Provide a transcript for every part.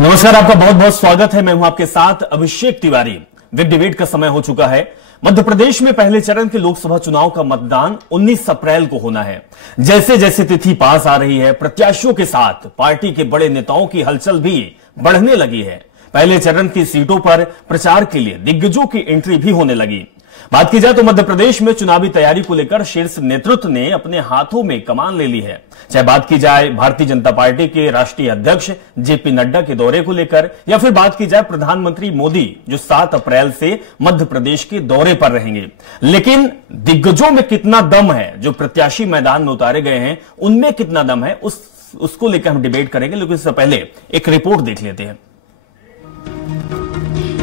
नमस्कार, आपका बहुत बहुत स्वागत है। मैं हूं आपके साथ अभिषेक तिवारी। बिग डिबेट का समय हो चुका है। मध्य प्रदेश में पहले चरण के लोकसभा चुनाव का मतदान 19 अप्रैल को होना है। जैसे जैसे तिथि पास आ रही है, प्रत्याशियों के साथ पार्टी के बड़े नेताओं की हलचल भी बढ़ने लगी है। पहले चरण की सीटों पर प्रचार के लिए दिग्गजों की एंट्री भी होने लगी। बात की जाए तो मध्य प्रदेश में चुनावी तैयारी को लेकर शीर्ष नेतृत्व ने अपने हाथों में कमान ले ली है। चाहे बात की जाए भारतीय जनता पार्टी के राष्ट्रीय अध्यक्ष जेपी नड्डा के दौरे को लेकर, या फिर बात की जाए प्रधानमंत्री मोदी जो 7 अप्रैल से मध्य प्रदेश के दौरे पर रहेंगे। लेकिन दिग्गजों में कितना दम है, जो प्रत्याशी मैदान में उतारे गए हैं उनमें कितना दम है, उसको लेकर हम डिबेट करेंगे। लेकिन इससे पहले एक रिपोर्ट देख लेते हैं।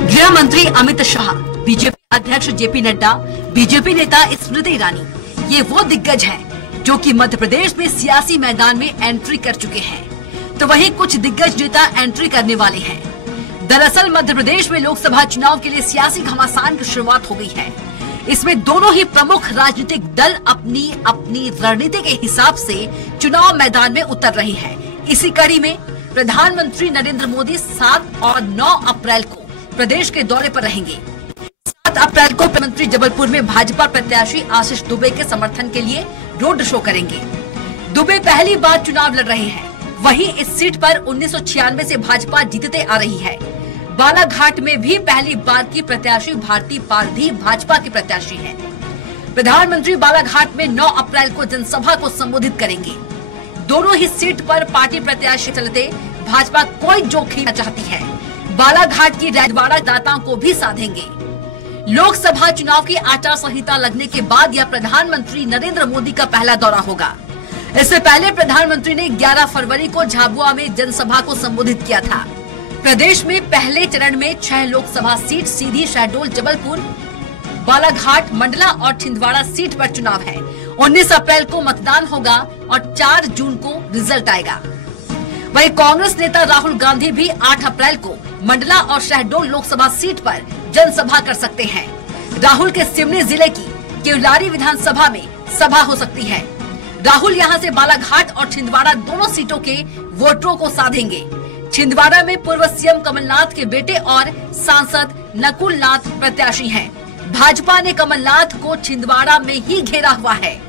गृह मंत्री अमित शाह, बीजेपी अध्यक्ष जेपी नड्डा, बीजेपी नेता स्मृति ईरानी, ये वो दिग्गज हैं जो कि मध्य प्रदेश में सियासी मैदान में एंट्री कर चुके हैं। तो वहीं कुछ दिग्गज नेता एंट्री करने वाले हैं। दरअसल मध्य प्रदेश में लोकसभा चुनाव के लिए सियासी घमासान की शुरुआत हो गई है। इसमें दोनों ही प्रमुख राजनीतिक दल अपनी अपनी रणनीति के हिसाब से चुनाव मैदान में उतर रहे हैं। इसी कड़ी में प्रधानमंत्री नरेंद्र मोदी 7 और 9 अप्रैल को प्रदेश के दौरे पर रहेंगे। 7 अप्रैल को मुख्यमंत्री जबलपुर में भाजपा प्रत्याशी आशीष दुबे के समर्थन के लिए रोड शो करेंगे। दुबे पहली बार चुनाव लड़ रहे हैं। वहीं इस सीट पर 1996 से भाजपा जीतते आ रही है। बालाघाट में भी पहली बार की प्रत्याशी भारती पाल भी भाजपा की प्रत्याशी है। प्रधानमंत्री बालाघाट में 9 अप्रैल को जनसभा को संबोधित करेंगे। दोनों ही सीट पर पार्टी प्रत्याशी चलते भाजपा कोई जोखिम चाहती है। बालाघाट की रैजवाड़ा दाताओं को भी साधेंगे। लोकसभा चुनाव की आचार संहिता लगने के बाद यह प्रधानमंत्री नरेंद्र मोदी का पहला दौरा होगा। इससे पहले प्रधानमंत्री ने 11 फरवरी को झाबुआ में जनसभा को संबोधित किया था। प्रदेश में पहले चरण में 6 लोकसभा सीट सीधी, शहडोल, जबलपुर, बालाघाट, मंडला और छिंदवाड़ा सीट पर चुनाव है। 19 अप्रैल को मतदान होगा और 4 जून को रिजल्ट आएगा। वहीं कांग्रेस नेता राहुल गांधी भी 8 अप्रैल को मंडला और शहडोल लोकसभा सीट पर जनसभा कर सकते हैं। राहुल के सिवनी जिले की केवलारी विधानसभा में सभा हो सकती है। राहुल यहां से बालाघाट और छिंदवाड़ा दोनों सीटों के वोटरों को साधेंगे। छिंदवाड़ा में पूर्व सीएम कमलनाथ के बेटे और सांसद नकुल नाथ प्रत्याशी हैं। भाजपा ने कमलनाथ को छिंदवाड़ा में ही घेरा हुआ है।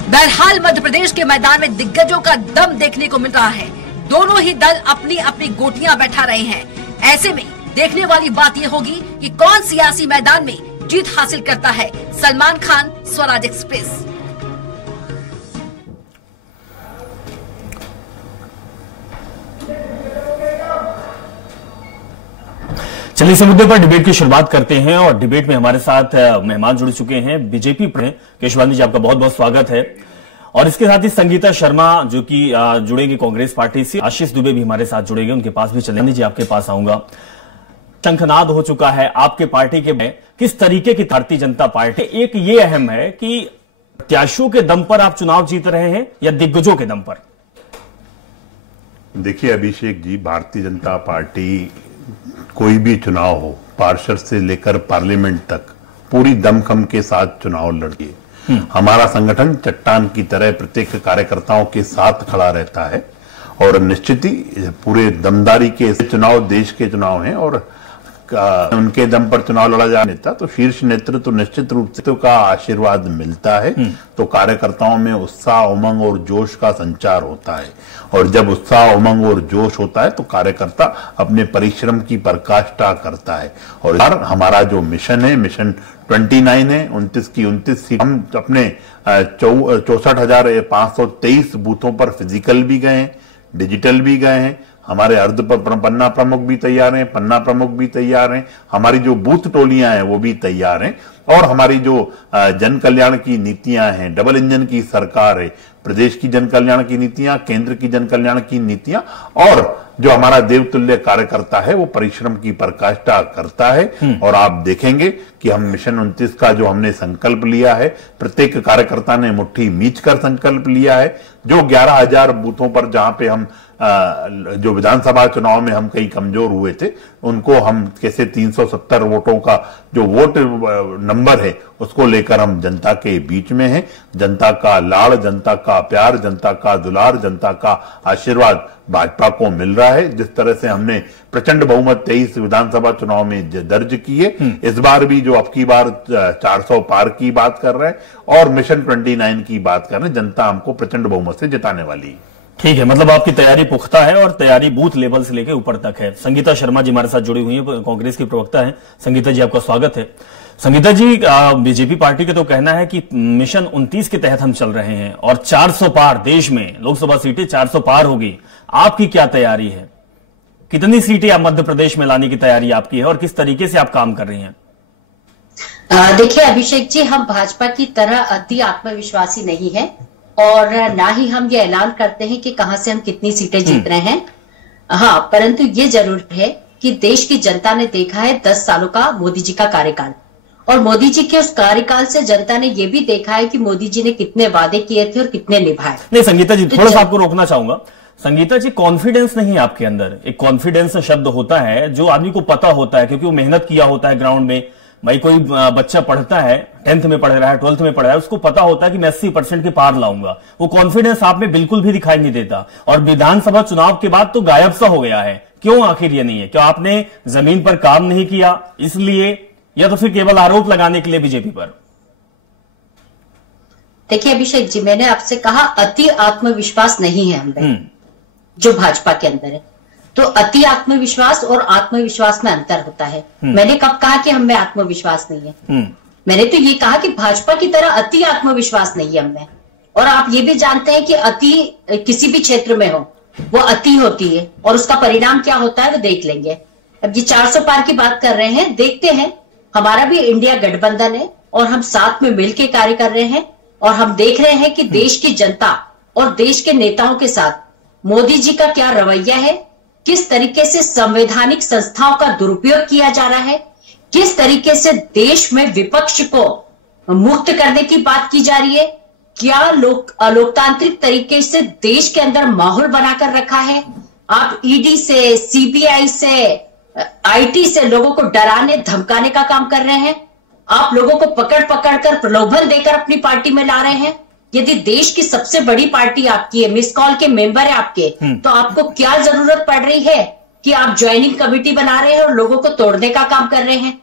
बहरहाल मध्य प्रदेश के मैदान में दिग्गजों का दम देखने को मिल रहा है। दोनों ही दल अपनी अपनी गोटियां बैठा रहे हैं। ऐसे में देखने वाली बात यह होगी कि कौन सियासी मैदान में जीत हासिल करता है। सलमान खान, स्वराज एक्सप्रेस। चलिए इस मुद्दे पर डिबेट की शुरुआत करते हैं और डिबेट में हमारे साथ मेहमान जुड़ चुके हैं। बीजेपी पर केशवानी जी, आपका बहुत बहुत स्वागत है। और इसके साथ ही संगीता शर्मा जो कि जुड़ेंगे कांग्रेस पार्टी से। आशीष दुबे भी हमारे साथ जुड़ेंगे, उनके पास भी चलेंगे। जी, आपके पास आऊंगा। शंखनाद हो चुका है आपके पार्टी के में किस तरीके की भारतीय जनता पार्टी। एक ये अहम है कि प्रत्याशियों के दम पर आप चुनाव जीत रहे हैं या दिग्गजों के दम पर? देखिए अभिषेक जी, भारतीय जनता पार्टी कोई भी चुनाव हो, पार्षद से लेकर पार्लियामेंट तक, पूरी दमखम के साथ चुनाव लड़ती है। हमारा संगठन चट्टान की तरह प्रत्येक कार्यकर्ताओं के साथ खड़ा रहता है और निश्चित ही पूरे दमदारी के चुनाव देश के चुनाव हैं और उनके दम पर चुनाव लड़ा जा नेता तो शीर्ष नेतृत्व निश्चित रूप से का आशीर्वाद मिलता है तो कार्यकर्ताओं में उत्साह, उमंग और जोश का संचार होता है। और जब उत्साह, उमंग और जोश होता है तो कार्यकर्ता अपने परिश्रम की पराकाष्ठा करता है। और हमारा जो मिशन है, मिशन 29 है, 29 की 29 सीट। हम अपने 64,523 बूथों पर फिजिकल भी गए हैं, डिजिटल भी गए हैं। हमारे अर्ध पन्ना प्रमुख भी तैयार हैं, पन्ना प्रमुख भी तैयार हैं, हमारी जो बूथ टोलियां हैं वो भी तैयार हैं। और हमारी जो जन कल्याण की नीतियां हैं, डबल इंजन की सरकार है, प्रदेश की जन कल्याण की नीतियां, केंद्र की जन कल्याण की नीतियां, और जो हमारा देवतुल्य कार्यकर्ता है वो परिश्रम की पराकाष्ठा करता है। और आप देखेंगे कि हम मिशन 29 का जो हमने संकल्प लिया है, प्रत्येक कार्यकर्ता ने मुट्ठी मींच कर संकल्प लिया है। जो 11,000 बूथों पर जहां पे हम जो विधानसभा चुनाव में हम कहीं कमजोर हुए थे, उनको हम कैसे 370 वोटों का जो वोट नंबर है उसको लेकर हम जनता के बीच में हैं। जनता का लाड़, जनता का प्यार, जनता का दुलार, जनता का आशीर्वाद भाजपा को मिल रहा है। जिस तरह से हमने प्रचंड बहुमत 23 विधानसभा चुनाव में दर्ज किए, इस बार भी जो अब की बार 400 पार की बात कर रहे हैं और मिशन 29 की बात कर रहे हैं, जनता हमको प्रचंड बहुमत से जिताने वाली है। ठीक है, मतलब आपकी तैयारी पुख्ता है और तैयारी बूथ लेवल से लेकर ऊपर तक है। संगीता शर्मा जी हमारे साथ जुड़ी हुई है, कांग्रेस की प्रवक्ता है। संगीता जी, आपका स्वागत है। संगीता जी, बीजेपी पार्टी का तो कहना है कि मिशन 29 के तहत हम चल रहे हैं और 400 पार, देश में लोकसभा सीटें 400 पार होगी। आपकी क्या तैयारी है? कितनी सीटें आप मध्य प्रदेश में लाने की तैयारी आपकी है और किस तरीके से आप काम कर रही हैं? देखिए अभिषेक जी, हम भाजपा की तरह अति आत्मविश्वासी नहीं है और ना ही हम ये ऐलान करते हैं कि कहां से हम कितनी सीटें जीत रहे हैं। हाँ, परंतु ये जरूर है कि देश की जनता ने देखा है 10 सालों का मोदी जी का कार्यकाल, और मोदी जी के उस कार्यकाल से जनता ने ये भी देखा है कि मोदी जी ने कितने वादे किए थे और कितने निभाए। नहीं संगीता जी, थोड़ा सा आपको रोकना चाहूंगा। संगीता जी, कॉन्फिडेंस नहीं है आपके अंदर। एक कॉन्फिडेंस शब्द होता है जो आदमी को पता होता है, क्योंकि वो मेहनत किया होता है ग्राउंड में। भाई कोई बच्चा पढ़ता है, 10th में पढ़ रहा है, 12th में पढ़ रहा है, उसको पता होता है कि मैं 80% के पार लाऊंगा। वो कॉन्फिडेंस आप में बिल्कुल भी दिखाई नहीं देता और विधानसभा चुनाव के बाद तो गायब सा हो गया है। क्यों आखिर ये नहीं है? क्या आपने जमीन पर काम नहीं किया इसलिए, या तो फिर केवल आरोप लगाने के लिए बीजेपी पर? देखिए अभिषेक जी, मैंने आपसे कहा अति आत्मविश्वास नहीं है हमें, जो भाजपा के अंदर है। तो अति आत्मविश्वास और आत्मविश्वास में अंतर होता है। मैंने कब कहा कि हम में आत्मविश्वास नहीं है? मैंने तो ये कहा कि भाजपा की तरह अति आत्मविश्वास नहीं है हमें। और आप ये भी जानते हैं कि अति किसी भी क्षेत्र में हो वो अति होती है और उसका परिणाम क्या होता है वो देख लेंगे। अब ये 400 पार की बात कर रहे हैं, देखते हैं। हमारा भी इंडिया गठबंधन है और हम साथ में मिलकर कार्य कर रहे हैं और हम देख रहे हैं कि देश की जनता और देश के नेताओं के साथ मोदी जी का क्या रवैया है, किस तरीके से संवैधानिक संस्थाओं का दुरुपयोग किया जा रहा है, किस तरीके से देश में विपक्ष को मुक्त करने की बात की जा रही है, क्या लोकतांत्रिक तरीके से देश के अंदर माहौल बनाकर रखा है। आप ईडी से, सीबीआई से, आईटी से लोगों को डराने धमकाने का काम कर रहे हैं। आप लोगों को पकड़ पकड़ कर प्रलोभन देकर अपनी पार्टी में ला रहे हैं। यदि देश की सबसे बड़ी पार्टी आपकी है, मिस कॉल के मेंबर है आपके, तो आपको क्या जरूरत पड़ रही है कि आप ज्वाइनिंग कमेटी बना रहे हैं और लोगों को तोड़ने का काम कर रहे हैं?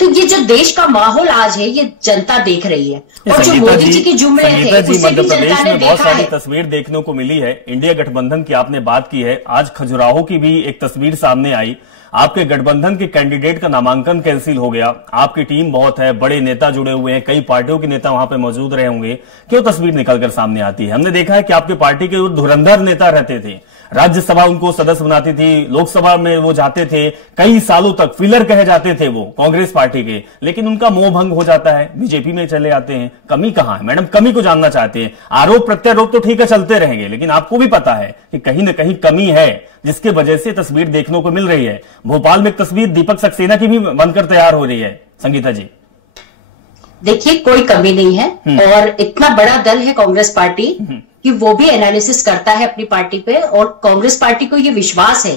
तो ये जो देश का माहौल आज है ये जनता देख रही है। और जो मोदी जी के जुमले थे उसे भी जनता ने बहुत देखा सारी है। तस्वीर देखने को मिली है। इंडिया गठबंधन की आपने बात की है, आज खजुराहो की भी एक तस्वीर सामने आई। आपके गठबंधन के कैंडिडेट का नामांकन कैंसिल हो गया। आपकी टीम बहुत है, बड़े नेता जुड़े हुए हैं, कई पार्टियों के नेता वहां पे मौजूद रहे होंगे। क्यों तस्वीर निकलकर सामने आती है? हमने देखा है कि आपके पार्टी के धुरंधर नेता रहते थे, राज्यसभा उनको सदस्य बनाती थी, लोकसभा में वो जाते थे, कई सालों तक फिलर कहे जाते थे वो कांग्रेस पार्टी के, लेकिन उनका मोह भंग हो जाता है, बीजेपी में चले आते हैं। कमी कहां है मैडम? कमी को जानना चाहते हैं। आरोप प्रत्यारोप तो ठीक है चलते रहेंगे, लेकिन आपको भी पता है कि कहीं ना कहीं कमी है जिसके वजह से तस्वीर देखने को मिल रही है। भोपाल में एक तस्वीर दीपक सक्सेना की भी बनकर तैयार हो रही है। संगीता जी, देखिए कोई कमी नहीं है और इतना बड़ा दल है कांग्रेस पार्टी कि वो भी एनालिसिस करता है अपनी पार्टी पे, और कांग्रेस पार्टी को ये विश्वास है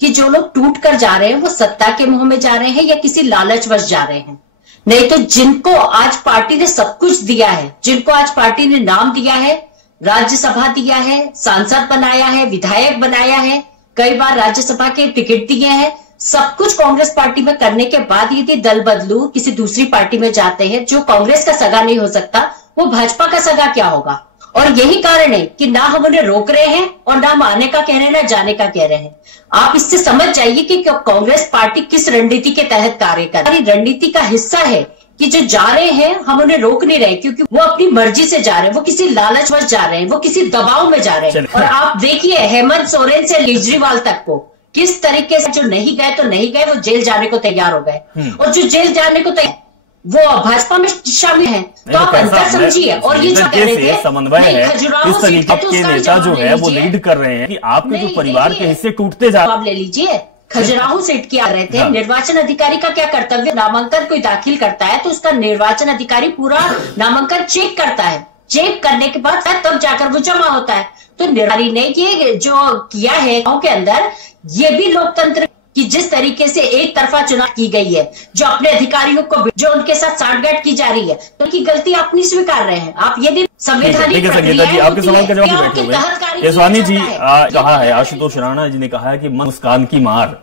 कि जो लोग टूट कर जा रहे हैं वो सत्ता के मुंह में जा रहे हैं या किसी लालचवश जा रहे हैं। नहीं तो जिनको आज पार्टी ने सब कुछ दिया है, जिनको आज पार्टी ने नाम दिया है, राज्यसभा दिया है, सांसद बनाया है, विधायक बनाया है, कई बार राज्यसभा के टिकट दिए हैं, सब कुछ कांग्रेस पार्टी में करने के बाद यदि दल बदलू किसी दूसरी पार्टी में जाते हैं जो कांग्रेस का सगा नहीं हो सकता, वो भाजपा का सगा क्या होगा। और यही कारण है कि ना हम उन्हें रोक रहे हैं और ना हम आने का कह रहे हैं ना जाने का कह रहे हैं। आप इससे समझ जाइए कि कांग्रेस पार्टी किस रणनीति के तहत कार्य कर रही है। रणनीति का हिस्सा है कि जो जा रहे हैं हम उन्हें रोक नहीं रहे, क्योंकि वो अपनी मर्जी से जा रहे हैं, वो किसी लालचवश जा रहे हैं, वो किसी दबाव में जा रहे हैं। और आप देखिए हेमंत सोरेन से केजरीवाल तक को किस तरीके से, जो नहीं गए तो नहीं गए, वो जेल जाने को तैयार हो गए, और जो जेल जाने को तैयार वो भाजपा में शामिल हैं। तो आप अंतर समझिए। और ये जो कह रहे थे समन्वय है, इस तरीके के नेता जो है वो लीड कर रहे हैं कि आपके जो परिवार के हिस्से टूटते जा रहे हैं। आप ले लीजिए, खजुराहो सीट की आ रहे थे। निर्वाचन अधिकारी का क्या कर्तव्य? नामांकन कोई दाखिल करता है तो उसका निर्वाचन अधिकारी पूरा नामांकन चेक करता है, चेक करने के बाद तब जाकर वो जमा होता है। तो निर्वाणी ने ये जो किया है गांव के अंदर, ये भी लोकतंत्र कि जिस तरीके से एक तरफा चुनाव की गई है, जो अपने अधिकारियों को, जो उनके साथ साठगांठ की जा रही है, तो उनकी गलती आप नहीं स्वीकार रहे हैं। आप ये भी संवैधानिक संगीता जी, आपके सवाल का जवाब बैठे हुए केसवानी जी कहा है, आशुतोष राणा जी ने कहा है कि मुस्कान की मार,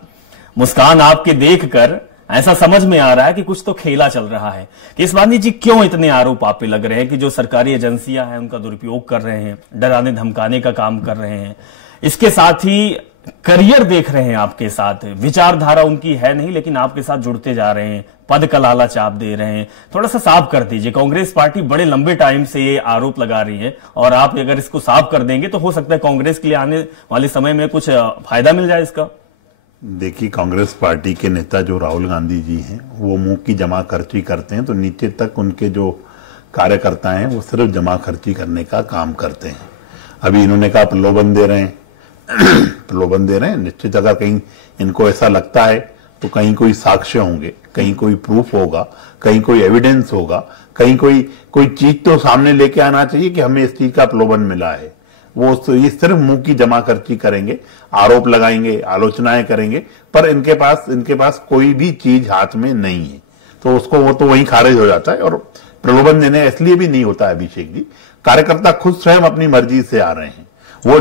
मुस्कान आपके देखकर ऐसा समझ में आ रहा है कि कुछ तो खेला चल रहा है। केसवानी जी, क्यों इतने आरोप आप पे लग रहे हैं कि जो सरकारी एजेंसियां हैं उनका दुरुपयोग कर रहे हैं, डराने धमकाने का काम कर रहे हैं, इसके साथ ही करियर देख रहे हैं आपके साथ, विचारधारा उनकी है नहीं लेकिन आपके साथ जुड़ते जा रहे हैं, पद का लालच आप दे रहे हैं। थोड़ा सा साफ कर दीजिए। कांग्रेस पार्टी बड़े लंबे टाइम से ये आरोप लगा रही है और आप अगर इसको साफ कर देंगे तो हो सकता है कांग्रेस के लिए आने वाले समय में कुछ फायदा मिल जाए इसका। देखिए, कांग्रेस पार्टी के नेता जो राहुल गांधी जी हैं वो मुंह की जमा खर्ची करते हैं, तो नीचे तक उनके जो कार्यकर्ता हैं वो सिर्फ जमा खर्ची करने का काम करते हैं। अभी इन्होंने कहा प्रलोभन दे रहे हैं प्रलोभन दे रहे हैं। निश्चित अगर कहीं इनको ऐसा लगता है तो कहीं कोई साक्ष्य होंगे, कहीं कोई प्रूफ होगा, कहीं कोई एविडेंस होगा, कहीं कोई चीज तो सामने लेके आना चाहिए कि हमें इस चीज का प्रलोभन मिला है। वो ये सिर्फ मुंह की जमा खर्ची करेंगे, आरोप लगाएंगे, आलोचनाएं करेंगे, पर इनके पास कोई भी चीज हाथ में नहीं है, तो उसको वो तो वहीं खारिज हो जाता है। और प्रलोभन देने इसलिए भी नहीं होता है अभिषेक जी, कार्यकर्ता खुद स्वयं अपनी मर्जी से आ रहे हैं। वो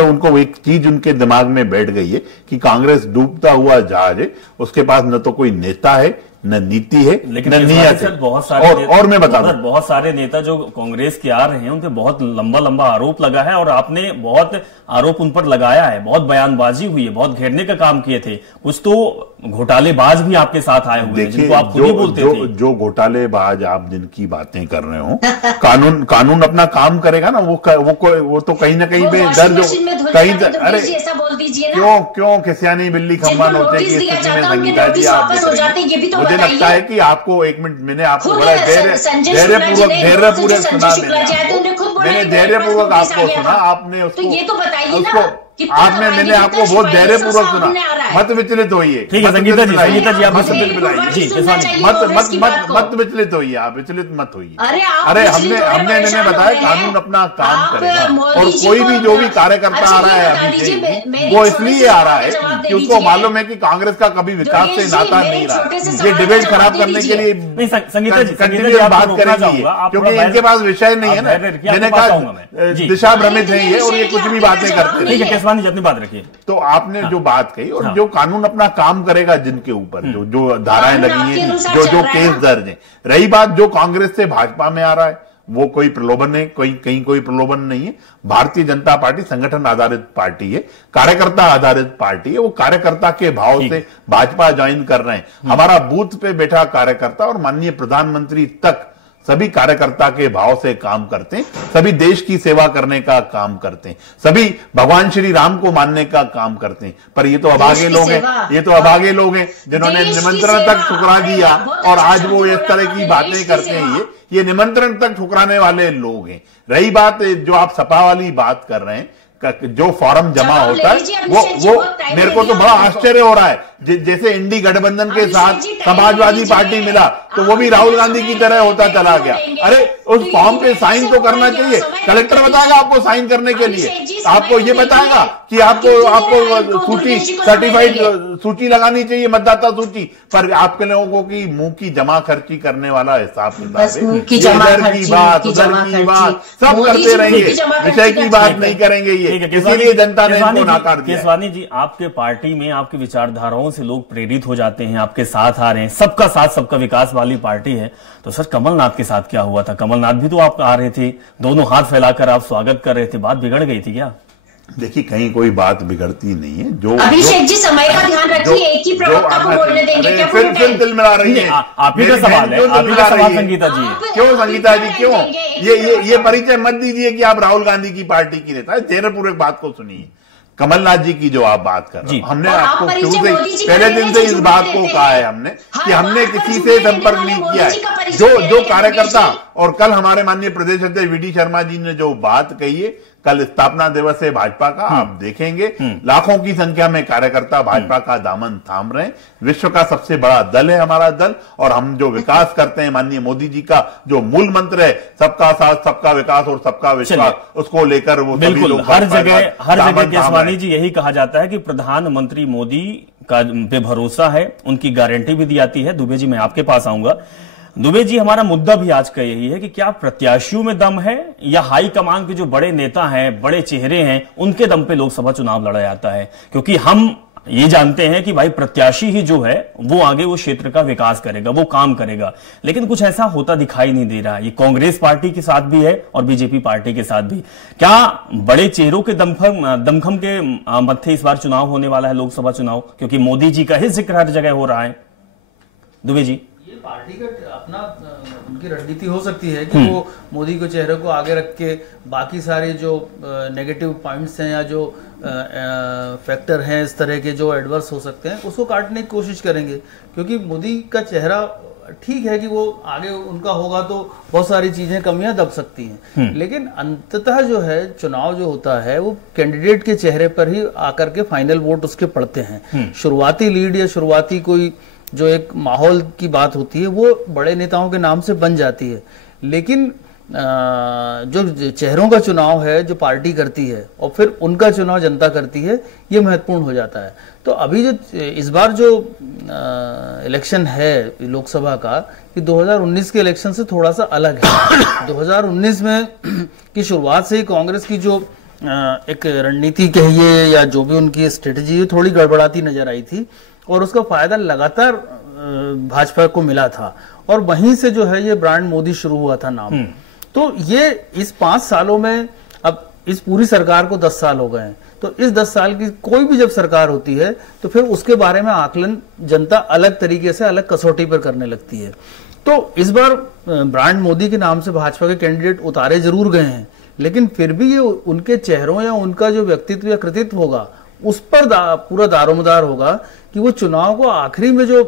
उनको एक चीज उनके दिमाग में बैठ गई है कि कांग्रेस डूबता हुआ जहाज है, उसके पास न तो कोई नेता है, न नीति है, लेकिन न नियत है। बहुत सारे और मैं बता दूं, बहुत सारे नेता जो कांग्रेस के आ रहे हैं उनके बहुत लंबा आरोप लगा है और आपने बहुत आरोप उन पर लगाया है, बहुत बयानबाजी हुई है, बहुत घेरने का काम किए थे। कुछ तो घोटालेबाज भी आपके साथ आए हुए हैं जिनको आप खुद ही बोलते थे। जो घोटालेबाज आप जिनकी बातें कर रहे हो, कानून अपना काम करेगा ना, वो तो कहीं ना कहीं पे दर्ज हो, कहीं अरे क्यों खिसियानी बिल्ली खम्मा होते कि संगीता जी आप मुझे लगता है कि आपको एक मिनट मैंने आपको बड़ा धैर्यपूर्वक सुना, मैंने धैर्यपूर्वक आपको सुना, आपने उसको मैंने आपको बहुत धैर्यपूर्वक सुना। मत विचलित होइए। ठीक है संगीता जी आप मत विचलित होइए, आप विचलित मत होइए। अरे हमने बताया कानून अपना काम करेगा, और कोई भी जो भी कार्यकर्ता आ रहा है अभी वो इसलिए आ रहा है कि उसको मालूम है कि कांग्रेस का कभी विकास से नाता नहीं रहा। ये डिबेट खराब करने के लिए संगीता जी कंटिन्यूअस बात करेंगी, क्योंकि इनके पास विषय नहीं है ना। मैंने कहा दिशा भ्रमित नहीं है और ये कुछ भी बातें करते हैं। अपनी बात रखिए। तो आपने जो बात कही, और जो कानून अपना काम करेगा जिनके ऊपर जो धाराएं लगी हैं, जो केस दर्ज हैं। रही बात जो कांग्रेस से भाजपा में आ रहा है, वो कोई प्रलोभन है, कहीं कोई प्रलोभन नहीं है। भारतीय जनता पार्टी संगठन आधारित पार्टी है, कार्यकर्ता आधारित पार्टी है। वो कार्यकर्ता के भाव से भाजपा ज्वाइन कर रहे हैं। हमारा बूथ पे बैठा कार्यकर्ता और माननीय प्रधानमंत्री तक सभी कार्यकर्ता के भाव से काम करते हैं, सभी देश की सेवा करने का काम करते हैं, सभी भगवान श्री राम को मानने का काम करते हैं। पर ये तो अभागे लोग हैं, जिन्होंने निमंत्रण तक ठुकरा दिया और आज वो इस तरह की बातें करते हैं। ये निमंत्रण तक ठुकराने वाले लोग हैं। रही बात जो आप सपा वाली बात कर रहे हैं, जो फॉर्म जमा होता है वो मेरे को तो बड़ा आश्चर्य हो रहा है। जैसे इंडी गठबंधन के साथ समाजवादी पार्टी मिला तो वो भी राहुल गांधी की तरह होता चला गया। अरे उस फॉर्म पे साइन तो करना चाहिए। कलेक्टर बताएगा आपको साइन करने के लिए, आपको ये बताएगा कि आपको सूची सर्टिफाइड सूची लगानी चाहिए, मतदाता सूची। पर आपके लोगों की मुंह की जमा खर्ची करने वाला हिसाब किताब है, इधर की बात उधर की बात सब करते रहेंगे, विषय की बात नहीं करेंगे। इसीलिए जनता ने इनको नकार दिया। केसवानी जी, आपके पार्टी में आपकी विचारधाराओं से लोग प्रेरित हो जाते हैं, आपके साथ आ रहे हैं। सबका साथ सबका विकास वाली पार्टी है। तो सर, कमलनाथ के साथ क्या हुआ था? कमलनाथ भी तो आप आ रहे थे, दोनों हाथ फैलाकर आप स्वागत कर रहे थे, बात बिगड़ गई थी क्या? देखिए, कहीं कोई बात बिगड़ती नहीं है। जो अभिषेक जी समय का ध्यान रखिए, एक ही प्रवक्ता को बोलने देंगे। फिर दिल मिला रही है। आप ही का सवाल है, आप ही का सवाल संगीता जी। क्यों संगीता जी, क्यों ये परिचय मत दीजिए कि आप राहुल गांधी की पार्टी की नेता है। धैर्यपूर्वक बात को सुनिए। कमलनाथ जी की जो आप बात कर रहे हैं, हमने आपको शुरू से पहले दिन से इस बात को कहा है हमने कि हमने किसी से संपर्क नहीं किया है। जो कार्यकर्ता, और कल हमारे माननीय प्रदेश अध्यक्ष वी डी शर्मा जी ने जो बात कही है, कल स्थापना दिवस है भाजपा का, आप देखेंगे लाखों की संख्या में कार्यकर्ता भाजपा का दामन थाम रहे हैं। विश्व का सबसे बड़ा दल है हमारा दल, और हम जो विकास करते हैं, माननीय मोदी जी का जो मूल मंत्र है, सबका साथ सबका विकास और सबका विश्वास, उसको लेकर वो बिल्कुल हर जगह केसवानी जी यही कहा जाता है कि प्रधानमंत्री मोदी का पे भरोसा है, उनकी गारंटी भी दी जाती है। दुबे जी मैं आपके पास आऊंगा। दुबे जी, हमारा मुद्दा भी आज का यही है कि क्या प्रत्याशियों में दम है या हाईकमान के जो बड़े नेता हैं, बड़े चेहरे हैं, उनके दम पे लोकसभा चुनाव लड़ा जाता है? क्योंकि हम ये जानते हैं कि भाई प्रत्याशी ही जो है वो आगे वो क्षेत्र का विकास करेगा, वो काम करेगा, लेकिन कुछ ऐसा होता दिखाई नहीं दे रहा है। ये कांग्रेस पार्टी के साथ भी है और बीजेपी पार्टी के साथ भी। क्या बड़े चेहरों के दमखम के मत्थे इस बार चुनाव होने वाला है, लोकसभा चुनाव, क्योंकि मोदी जी का ही जिक्र हर जगह हो रहा है? दुबे जी, पार्टी का अपना उनकी रणनीति हो सकती है कि वो मोदी के चेहरे को आगे रख के बाकी सारे जो नेगेटिव पॉइंट्स हैं या जो फैक्टर हैं इस तरह के जो एडवर्स हो सकते हैं उसको काटने की कोशिश करेंगे, क्योंकि मोदी का चेहरा ठीक है कि वो आगे उनका होगा तो बहुत सारी चीजें कमियां दब सकती हैं, लेकिन अंततः जो है चुनाव जो होता है वो कैंडिडेट के चेहरे पर ही आकर के फाइनल वोट उसके पड़ते हैं। शुरुआती लीड या शुरुआती कोई जो एक माहौल की बात होती है वो बड़े नेताओं के नाम से बन जाती है, लेकिन जो चेहरों का चुनाव है जो पार्टी करती है और फिर उनका चुनाव जनता करती है, ये महत्वपूर्ण हो जाता है। तो अभी जो इस बार जो इलेक्शन है लोकसभा का, कि 2019 के इलेक्शन से थोड़ा सा अलग है। 2019 में की शुरुआत से ही कांग्रेस की जो एक रणनीति कहिए या जो भी उनकी स्ट्रेटेजी थोड़ी गड़बड़ाती नजर आई थी, और उसका फायदा लगातार भाजपा को मिला था, और वहीं से जो है ये ब्रांड मोदी शुरू हुआ था नाम। तो ये इस 5 सालों में, अब इस पूरी सरकार को 10 साल हो गए हैं, तो इस 10 साल की कोई भी जब सरकार होती है तो फिर उसके बारे में आकलन जनता अलग तरीके से अलग कसौटी पर करने लगती है। तो इस बार ब्रांड मोदी के नाम से भाजपा के कैंडिडेट उतारे जरूर गए हैं, लेकिन फिर भी ये उनके चेहरों या उनका जो व्यक्तित्व या कृतित्व होगा उस पर पूरा दारोमदार होगा कि वो चुनाव को आखिरी में जो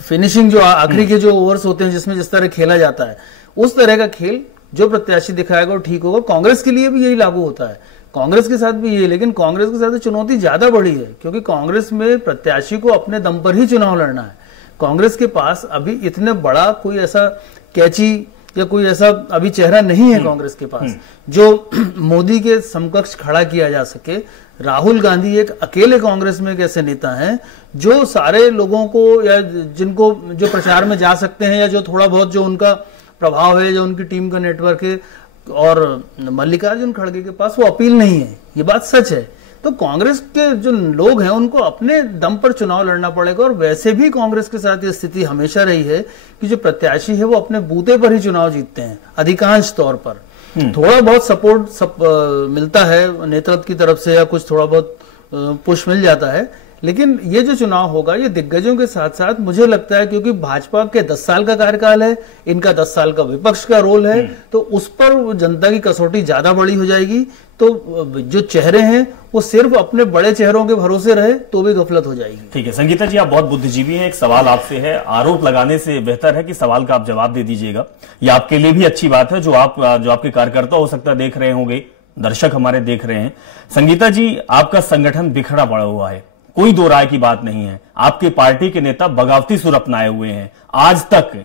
फिनिशिंग जो आखिरी के जो ओवर्स होते हैं जिसमें जिस तरह खेला जाता है, उस तरह का खेल जो प्रत्याशी दिखाएगा वो ठीक होगा। कांग्रेस के लिए भी यही लागू होता है, कांग्रेस के साथ भी यही, लेकिन कांग्रेस के साथ चुनौती ज्यादा बड़ी है, क्योंकि कांग्रेस में प्रत्याशी को अपने दम पर ही चुनाव लड़ना है। कांग्रेस के पास अभी इतने बड़ा कोई ऐसा कैची या कोई ऐसा अभी चेहरा नहीं है कांग्रेस के पास जो मोदी के समकक्ष खड़ा किया जा सके। राहुल गांधी एक अकेले कांग्रेस में एक ऐसे नेता हैं जो सारे लोगों को या जिनको जो प्रचार में जा सकते हैं या जो थोड़ा बहुत जो उनका प्रभाव है, जो उनकी टीम का नेटवर्क है, और मल्लिकार्जुन खड़गे के पास वो अपील नहीं है, ये बात सच है। तो कांग्रेस के जो लोग हैं उनको अपने दम पर चुनाव लड़ना पड़ेगा, और वैसे भी कांग्रेस के साथ ये स्थिति हमेशा रही है कि जो प्रत्याशी है वो अपने बूते पर ही चुनाव जीतते हैं अधिकांश तौर पर। थोड़ा बहुत सपोर्ट मिलता है नेतृत्व की तरफ से या कुछ थोड़ा बहुत पुश मिल जाता है, लेकिन ये जो चुनाव होगा ये दिग्गजों के साथ साथ मुझे लगता है, क्योंकि भाजपा के 10 साल का कार्यकाल है, इनका 10 साल का विपक्ष का रोल है, तो उस पर जनता की कसौटी ज्यादा बड़ी हो जाएगी। तो जो चेहरे हैं वो सिर्फ अपने बड़े चेहरों के भरोसे रहे तो भी गफलत हो जाएगी। ठीक है संगीता जी, आप बहुत बुद्धिजीवी हैं। एक सवाल आपसे है, आरोप लगाने से बेहतर है कि सवाल का आप जवाब दे दीजिएगा। ये आपके लिए भी अच्छी बात है, जो आपके कार्यकर्ता हो सकता है देख रहे होंगे, दर्शक हमारे देख रहे हैं। संगीता जी, आपका संगठन बिखरा पड़ा हुआ है, कोई दो राय की बात नहीं है। आपके पार्टी के नेता बगावती सुर अपनाए हुए हैं। आज तक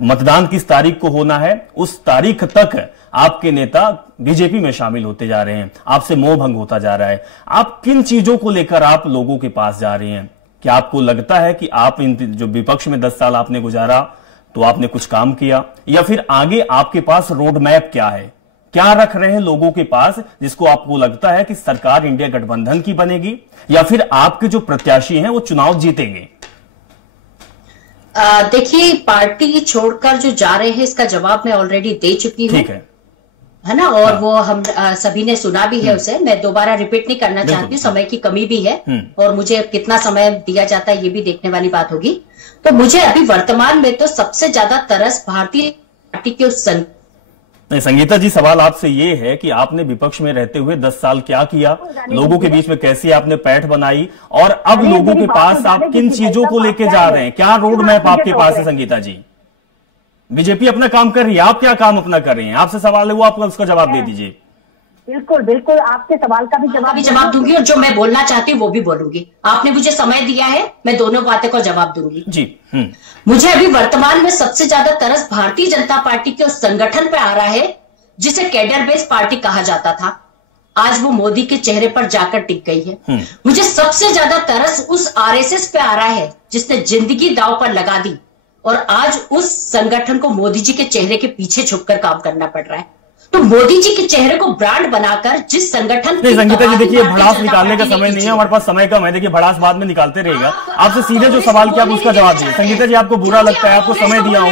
मतदान किस तारीख को होना है, उस तारीख तक आपके नेता बीजेपी में शामिल होते जा रहे हैं, आपसे मोह भंग होता जा रहा है। आप किन चीजों को लेकर आप लोगों के पास जा रहे हैं? क्या आपको लगता है कि आप इन जो विपक्ष में 10 साल आपने गुजारा तो आपने कुछ काम किया, या फिर आगे आपके पास रोड मैप क्या है? क्या रख रहे हैं लोगों के पास जिसको आपको लगता है कि सरकार इंडिया गठबंधन की बनेगी, या फिर आपके जो प्रत्याशी हैं वो चुनाव जीतेंगे? देखिए, पार्टी छोड़कर जो जा रहे हैं इसका जवाब मैं ऑलरेडी दे चुकी हूँ, ठीक है ना, और वो हम सभी ने सुना भी है उसे। मैं दोबारा रिपीट नहीं करना चाहती हूँ, समय की कमी भी है और मुझे कितना समय दिया जाता है ये भी देखने वाली बात होगी। तो मुझे अभी वर्तमान में तो सबसे ज्यादा तरस भारतीय पार्टी के उस नहीं, संगीता जी, सवाल आपसे ये है कि आपने विपक्ष में रहते हुए 10 साल क्या किया, लोगों के बीच में कैसे आपने पैठ बनाई, और अब लोगों के पास आप किन चीजों को लेके जा रहे हैं? क्या रोड मैप आपके पास है संगीता जी? बीजेपी अपना काम कर रही है, आप क्या काम अपना कर रही हैं? आपसे सवाल है वो आप उसका जवाब दे दीजिए। बिल्कुल बिल्कुल, आपके सवाल का भी जवाब दूंगी और जो मैं बोलना चाहती हूँ वो भी बोलूंगी। आपने मुझे समय दिया है, मैं दोनों बातें को जवाब दूंगी जी। मुझे अभी वर्तमान में सबसे ज्यादा तरस भारतीय जनता पार्टी के उस संगठन पे आ रहा है जिसे कैडर बेस्ड पार्टी कहा जाता था। आज वो मोदी के चेहरे पर जाकर टिक गई है। मुझे सबसे ज्यादा तरस उस आरएसएस पे आ रहा है जिसने जिंदगी दांव पर लगा दी और आज उस संगठन को मोदी जी के चेहरे के पीछे छुपकर काम करना पड़ रहा है। तो मोदी जी के चेहरे को ब्रांड बनाकर जिस संगठन नहीं, संगीता जी देखिए, भड़ास निकालने का समय नहीं है हमारे पास, समय कम है। देखिए भड़ास बाद में निकालते रहेगा। आपसे सीधे जो सवाल किया आप उसका जवाब दीजिए। संगीता जी आपको बुरा लगता है, आपको समय दिया हूँ,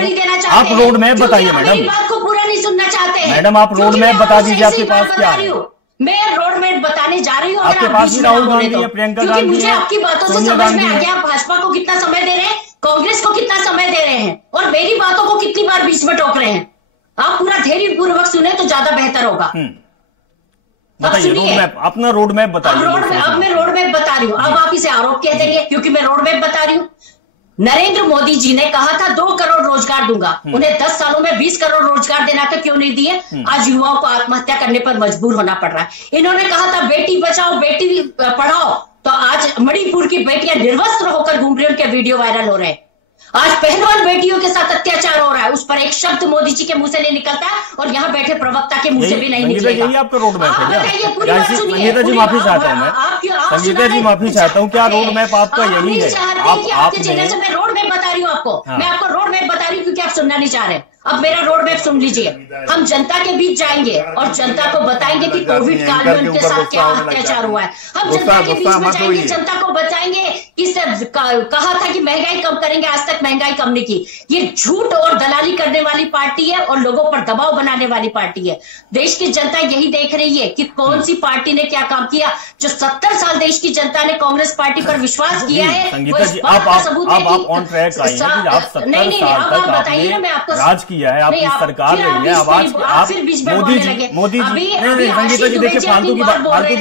आप रोड मैप बताइए मैडम। बात को पूरा नहीं सुनना चाहते हैं मैडम, आप रोड मैप बता दीजिए, आपके पास क्या है? मैं रोड मैप बताने जा रही हूँ। आपके पास भी राहुल गांधी है, प्रियंका गांधी है, मुझे आपकी बातों से समझ में आ गया भाजपा को कितना समय दे रहे हैं, कांग्रेस को कितना समय दे रहे हैं और मेरी बातों को कितनी बार बीच में टोक रहे हैं। आप पूरा धैर्य पूर्वक सुने तो ज्यादा बेहतर होगा। बताइए रोड मैप, अपना रोड मैप बताइए। अब मैं रोड मैप बता रही हूँ। अब आप इसे आरोप कह देंगे क्योंकि मैं रोड मैप बता रही हूँ। नरेंद्र मोदी जी ने कहा था 2 करोड़ रोजगार दूंगा, उन्हें 10 सालों में 20 करोड़ रोजगार देना था, क्यों नहीं दिए? आज युवाओं को आत्महत्या करने पर मजबूर होना पड़ रहा है। इन्होंने कहा था बेटी बचाओ बेटी पढ़ाओ, तो आज मणिपुर की बेटियां निर्वस्त्र होकर घूम रही, उनके वीडियो वायरल हो रहे हैं। आज पहलवान बेटियों के साथ अत्याचार हो रहा है, उस पर एक शब्द मोदी जी के मुंह से नहीं निकलता और यहाँ बैठे प्रवक्ता के मुंह से भी नहीं निकलेगा। यही आपका रोड मैप है क्या? संगीता जी माफी चाहता हूँ मैं, संगीता जी माफी चाहता हूँ, क्या रोड मैप आपका यही है? आपके चैनल से मैं रोड मैप बता रही हूँ आपको। मैं आपको रोड मैप बता रही हूँ क्योंकि आप सुनना नहीं चाह रहे। अब मेरा रोड मैप सुन लीजिए। हम जनता के बीच जाएंगे और जनता को बताएंगे कि कोविड काल में उनके साथ क्या अत्याचार हुआ है। हम जनता के बीच में जाएंगे, जनता को बताएंगे कि कहा था कि महंगाई कम करेंगे, आज तक महंगाई कम नहीं की। ये झूठ और दलाली करने वाली पार्टी है और लोगों पर दबाव बनाने वाली पार्टी है। देश की जनता यही देख रही है कि कौन सी पार्टी ने क्या काम किया। जो 70 साल देश की जनता ने कांग्रेस पार्टी पर विश्वास किया है, संगीता जी आप ऑन ट्रैक आई हैं कि आप 70 साल तक आपने राज किया है, आपकी सरकार रही है। अब आज आप मोदी जी नहीं संगीता जी देखिए फालतू की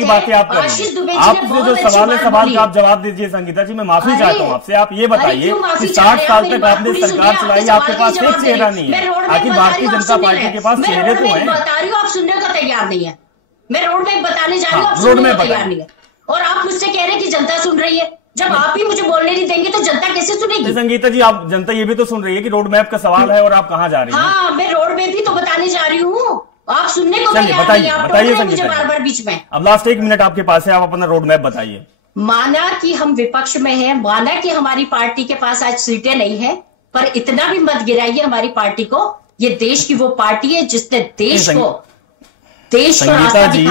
बातें आप कर रही हैं। आपसे जो सवाल है सवाल का आप जवाब दीजिए। संगीता जी मैं माफी चाहता हूँ आपसे, आप ये बताइए कि 60 साल तक आपने सरकार चलाई, आपके पास एक चेहरा नहीं है। आखिर भारतीय जनता पार्टी के पास चेहरे तो हैं। बता रही हूँ, आप सुनने को तैयार नहीं है। मैं रोड मैप बताने जा रही हूँ, आप सुनने को तैयार नहीं है और आप मुझसे कह रहे हैं कि जनता सुन रही है। जब आप ही मुझे बोलने नहीं देंगे तो जनता कैसे सुनेगी? संगीता जी आप जनता ये भी तो सुन रही है कि रोड मैप का सवाल है और आप कहाँ जा रही हैं? हाँ मैं रोड मैप भी तो बताने जा रही हूँ, आप सुनने को बताइए मुझे बार-बार बीच में। अब लास्ट 1 मिनट आपके पास है, आप अपना रोड मैप बताइए। माना कि हम विपक्ष में हैं, माना कि हमारी पार्टी के पास आज सीटें नहीं है, पर इतना भी मत गिराइए हमारी पार्टी को। ये देश की वो पार्टी है जिसने देश को संगीता जी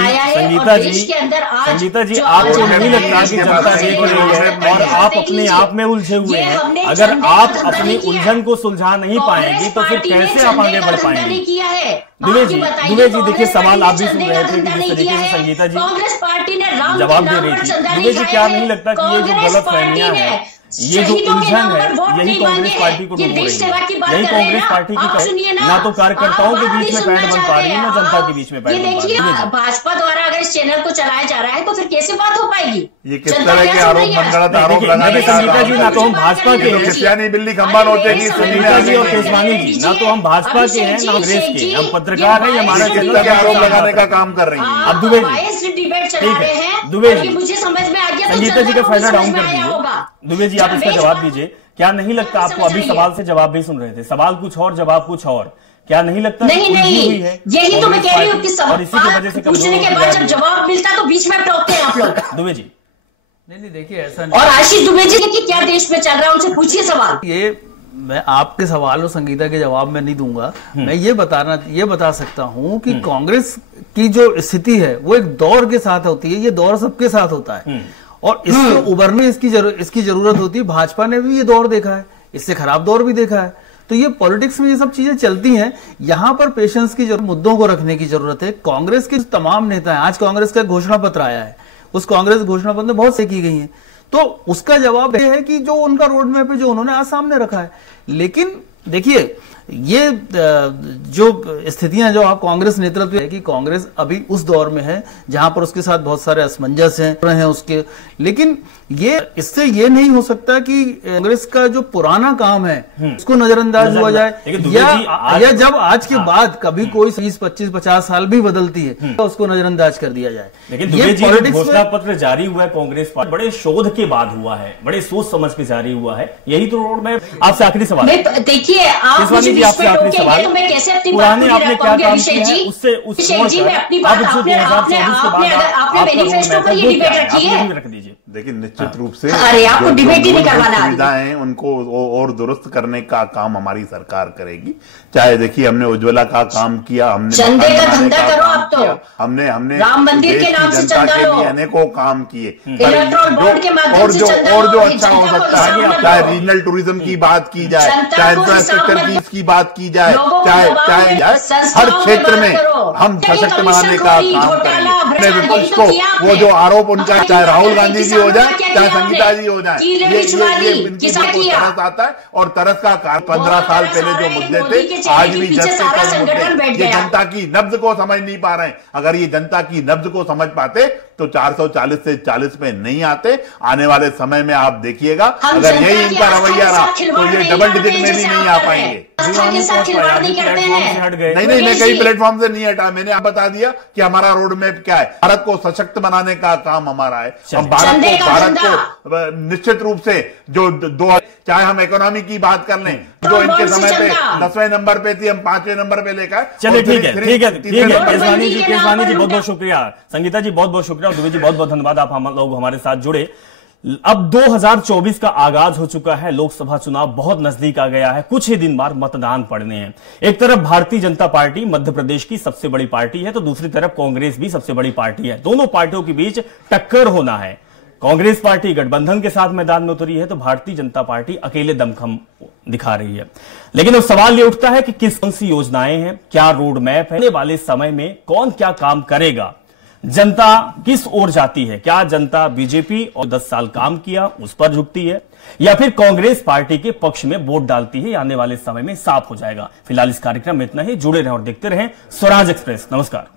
आपको नहीं लगता कि जनता देख रही है और आप अपने आप में उलझे हुए हैं? अगर आप अपनी उलझन को सुलझा नहीं पाएंगे तो फिर कैसे आप आगे बढ़ पाएंगे? दुबे जी देखिए सवाल आप भी सुन रहे थे कि जिस तरीके से संगीता जी कांग्रेस पार्टी ने जवाब दे रही थी। दुबे जी क्या नहीं लगता कि ये जो गलत फहमियां है, ये जो उलझन है, यही कांग्रेस पार्टी को डुबो रही है। यही कांग्रेस पार्टी की ना तो कार्यकर्ताओं के बीच में पैठ बन पा रही है, ना जनता के बीच में पैठ बन पा रही है। भाजपा द्वारा अगर इस चैनल को चलाया जा रहा है तो फिर कैसे बात हो पाएगी? ये किस तरह के आरोप लगाने का? संगीता जी ना तो हम भाजपा के हैं, बिल्ली खंबा नोचेगी संगीता जी और केसवानी जी, ना तो हम भाजपा के हैं ना कांग्रेस के, हम पत्रकार हैं। हमारा चैनल के आरोप लगाने का काम कर रही है। अब दुबे जी डिबेट चला रहे हैं, दुबे जी मुझे समझ में आ गया। संगीता जी का फायदा डाउन कर दीजिए। दुबे जी आप इसका जवाब दीजिए। क्या नहीं लगता आपको, अभी सवाल से जवाब भी सुन रहे थे, सवाल कुछ और जवाब कुछ और, क्या नहीं लगता? नहीं यही तो मैं कह रही हूँ कि सवाल पूछने के बाद जब जवाब मिलता तो बीच में टोकते हैं आप लोग। दुबे जी नहीं देखिए ऐसा नहीं। और आशीष दुबे जी कि क्या देश में चल रहा है, उनसे पूछिए सवाल। ये मैं आपके सवाल और संगीता के जवाब में नहीं दूंगा। मैं ये बता सकता हूं कि कांग्रेस की जो स्थिति है वो एक दौर के साथ होती है, ये दौर सबके साथ होता है और इससे उबरने इसकी जरूरत होती है। भाजपा ने भी ये दौर देखा है, इससे खराब दौर भी देखा है, तो ये पॉलिटिक्स में ये सब चीजें चलती हैं। यहाँ पर पेशेंस की जरूरत, मुद्दों को रखने की जरूरत है। कांग्रेस के तमाम नेता हैं, आज कांग्रेस का घोषणा पत्र आया है, उस कांग्रेस घोषणा पत्र में बहुत से की गई है, तो उसका जवाब यह है कि जो उनका रोड मैप है जो उन्होंने आज सामने रखा है। लेकिन देखिए ये जो स्थितियां जो आप कांग्रेस नेतृत्व है कि कांग्रेस अभी उस दौर में है जहां पर उसके साथ बहुत सारे असमंजस हैं उसके, लेकिन ये इससे ये नहीं हो सकता कि कांग्रेस का जो पुराना काम है उसको नजरअंदाज हुआ जाए, या जब आज के बाद कभी कोई 20, 25, 50 साल भी बदलती है तो उसको नजरअंदाज कर दिया जाए। लेकिन ये पॉलिटिक्स घोषणा पत्र जारी हुआ है कांग्रेस पार्टी बड़े शोध के बाद हुआ है, बड़े सोच समझ के जारी हुआ है, यही तो रोड मैप। आपसे आखिरी सवाल, देखिए आप मुझे इस पे टोकेंगे तो मैं कैसे अपनी बात पूरी रख पाऊंगी अभिषेक जी? अभिषेक जी मैं अपनी बात आपने मैनिफेस्टो पर ये डिबेट रखी है, रख दीजिए। देखिए निश्चित रूप से अरे आपको डिबेट ही नहीं करवाना, सुविधाएं उनको और दुरुस्त करने का काम हमारी सरकार करेगी। चाहे देखिए हमने उज्ज्वला का काम किया, हमने चंदे का धंधा करो आप तो, हमने राम मंदिर के नाम से चंदा लो, अनेकों काम किए, इलेक्ट्रॉल बोर्ड के माध्यम से चंदा और जो अच्छा हो सकता है, चाहे रीजनल टूरिज्म की बात की जाए, चाहे इंफ्रास्ट्रक्चर की बात की जाए, चाहे हर क्षेत्र में हम सशक्त बनाने का काम करेंगे। विपक्ष को वो जो आरोप उनका, चाहे राहुल गांधी जी हो जाए चाहे संगीता जी हो जाए, ये इनकी तरस आता है और तरस का कारण 15 साल पहले जो मुद्दे थे आज भी जस से कम मुद्दे, ये जनता की नब्ज को समझ नहीं पा रहे हैं। अगर ये जनता की नब्ज को समझ पाते तो 440 से 40 पे नहीं आते। आने वाले समय में आप देखिएगा अगर यही इनका रवैया रहा तो ये डबल डिजिट में भी नहीं आ पाएंगे। नहीं, मैं कई प्लेटफॉर्म से नहीं हटा, मैंने आप बता दिया कि हमारा रोड मैप क्या है। भारत को सशक्त बनाने का काम हमारा है। हम भारत को निश्चित रूप से जो चाहे हम इकोनॉमी की बात कर लें, जो इनके समय पे 10वें नंबर पे थी, हम 5वें नंबर पे लेकर। चलिए ठीक है केसवानी जी बहुत बहुत शुक्रिया, संगीता जी बहुत बहुत शुक्रिया, दुबे जी बहुत बहुत धन्यवाद, आप हम लोग हमारे साथ जुड़े। अब 2024 का आगाज हो चुका है, लोकसभा चुनाव बहुत नजदीक आ गया है, कुछ ही दिन बाद मतदान पड़ने हैं। एक तरफ भारतीय जनता पार्टी मध्य प्रदेश की सबसे बड़ी पार्टी है तो दूसरी तरफ कांग्रेस भी सबसे बड़ी पार्टी है। दोनों पार्टियों के बीच टक्कर होना है। कांग्रेस पार्टी गठबंधन के साथ मैदान में उतरी है तो भारतीय जनता पार्टी अकेले दमखम दिखा रही है। लेकिन अब सवाल यह उठता है कि कौन सी योजनाएं हैं, क्या रोड मैप है, आने वाले समय में कौन क्या काम करेगा, जनता किस ओर जाती है, क्या जनता बीजेपी और 10 साल काम किया उस पर झुकती है या फिर कांग्रेस पार्टी के पक्ष में वोट डालती है, आने वाले समय में साफ हो जाएगा। फिलहाल इस कार्यक्रम में इतना ही, जुड़े रहें और देखते रहें स्वराज एक्सप्रेस। नमस्कार।